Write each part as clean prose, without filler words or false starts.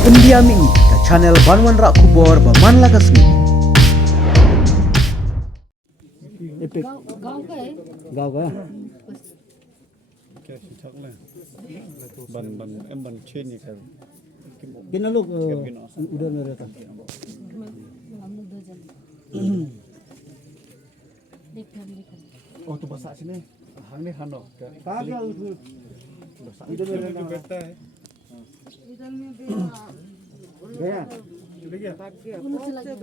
Pendiami ke channel Banwan Rak Kubor Baman Lakasmi. गांव का है गाँव का क्या शिक्षक ले बन बन बन छः नहीं कर कितना लोग उधर में रहता हम लोग 2 जन देख फैमिली का oh tu bahasa sini hang ni hano kagak इधर में बैठता है इधर में भी गया चले गया उन्हें चला गया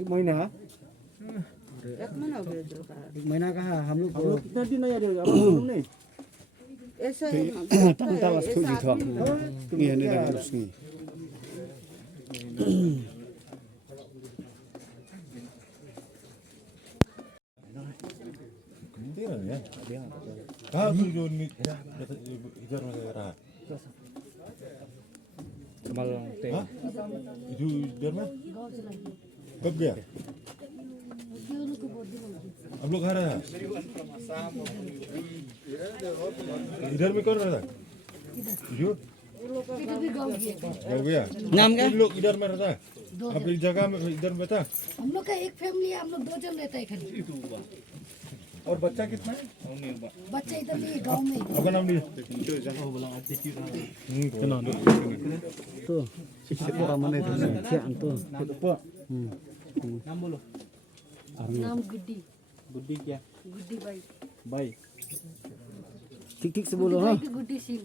एक महीना एक महीना हो गया जो का एक महीना का हम लोग कितना दिन नहीं आ रहे नहीं ऐसा है tentang waktu di thok ni ni dah harus ni कहाँ तू जो इधर में रहा हाँ? जो इधर में कब गया हम लोग आ रहे हैं इधर में कौन रहा था जो इधर भी गांव गया हो गया नाम क्या? इन लोग इधर में रहता है अब इस जगह में इधर में था हम लोग का एक फैमिली है हम लोग 2 जन रहता है खाली और बच्चा कितना है बच्चा इधर भी गांव में आपका नाम नहीं तो orang mana itu siang tu नाम गुड्डी बुद्धि क्या गुड्डी बाई भाई ठीक ठीक से बोलो हाँ गुड्डी गुड्डी सिंह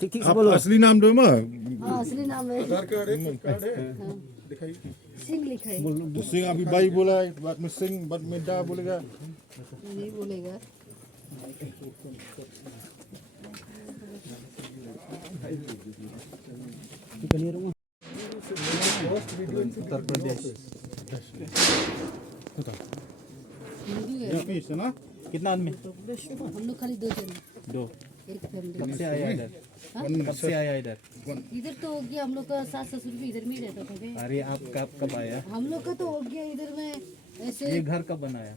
ठीक ठीक से आप बोलो असली नाम दो माँ हाँ असली नाम है कार्ड है दिखाइए सिंह लिखा है तो सिंह अभी बाई बोला है बाद में सिंह बाद में डा बोलेगा नहीं बोलेगा उत्तर प्रदेश यूपी से ना कितना आदमी हम लोग खाली 2 जन दो एक फैमिली कब से आया इधर कब से आया इधर इधर तो हो गया हम लोग का सास ससुर भी इधर में ही रहता था बे। अरे आप कब कब आया हम लोग का तो हो गया इधर में ऐसे ये घर कब बनाया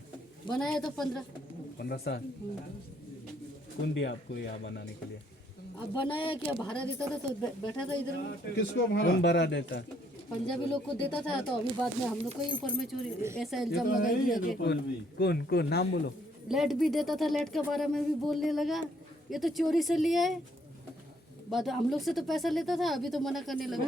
बनाया तो 15 साल कौन दिया आपको यहाँ बनाने के लिए अब बनाया क्या भाड़ा देता था तो बैठा था इधर में किसको कौन भरा देता पंजाबी लोग को देता था तो अभी बाद में हम लोग को ही ऊपर में चोरी ऐसा इल्जाम लगा दिया कि कौन कौन नाम बोलो लेट भी देता था लेट के बारे में भी बोलने लगा ये तो चोरी से लिया है बाद हम लोग से तो पैसा लेता था अभी तो मना करने लगा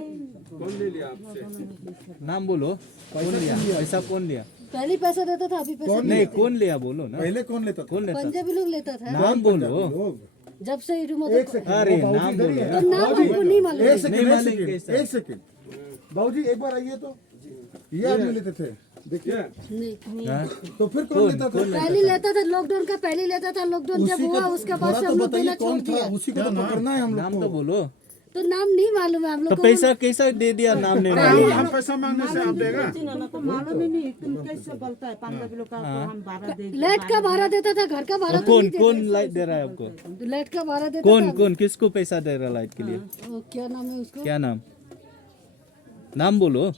नाम बोलो कौन लिया पैसा कौन लिया पहले पैसा देता था अभी पैसा नहीं कौन लिया बोलो ना पहले कौन लेता था कौन लेता पंजाबी लोग लेता था नाम बोलो जब से अरे नाम बोलो तो नाम हमको नहीं मालूम एक सेकंड नहीं मालूम कैसा? एक सेकंड बाबूजी एक बार आइए तो ये आदमी लेते थे देखिए नहीं हाँ? तो फिर कौन लेता था पहले लेता था लॉकडाउन का पहले लेता था लॉकडाउन जब हुआ उसके बाद से हम लोग देना छोड़ दिया उसी को तो पकड़ना है हम लोग नाम तो बोलो तो नाम नहीं मालूम है हम तो लोग को पैसा कैसा दे दिया नाम नहीं मालूम हम पैसा मांगने से आप देगा मालूम ही नहीं तुम कैसे बोलता है 15 किलो का हम भाड़ा दे लेट का भाड़ा देता था घर का भाड़ा तो कौन नहीं कौन लाइट दे रहा है आपको देता। लेट का भाड़ा देता कौन था कौन किसको पैसा दे रहा है लाइट के लिए वो क्या नाम है उसको क्या नाम नाम बोलो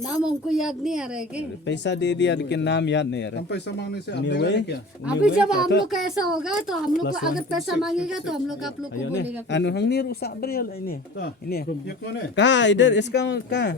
नाम हमको याद नहीं आ रहा है कि पैसा दे दिया लेकिन नाम याद नहीं आ रहा हम पैसा मांगने से आप नहीं देगा हुए? क्या अभी जब हम लोग का ऐसा होगा तो हम लोग को अगर पैसा मांगेगा तो हम लोग आप लोग को बोलेगा anu hang ni rusak berial ini तो ini ये कौन है kah ider iska kah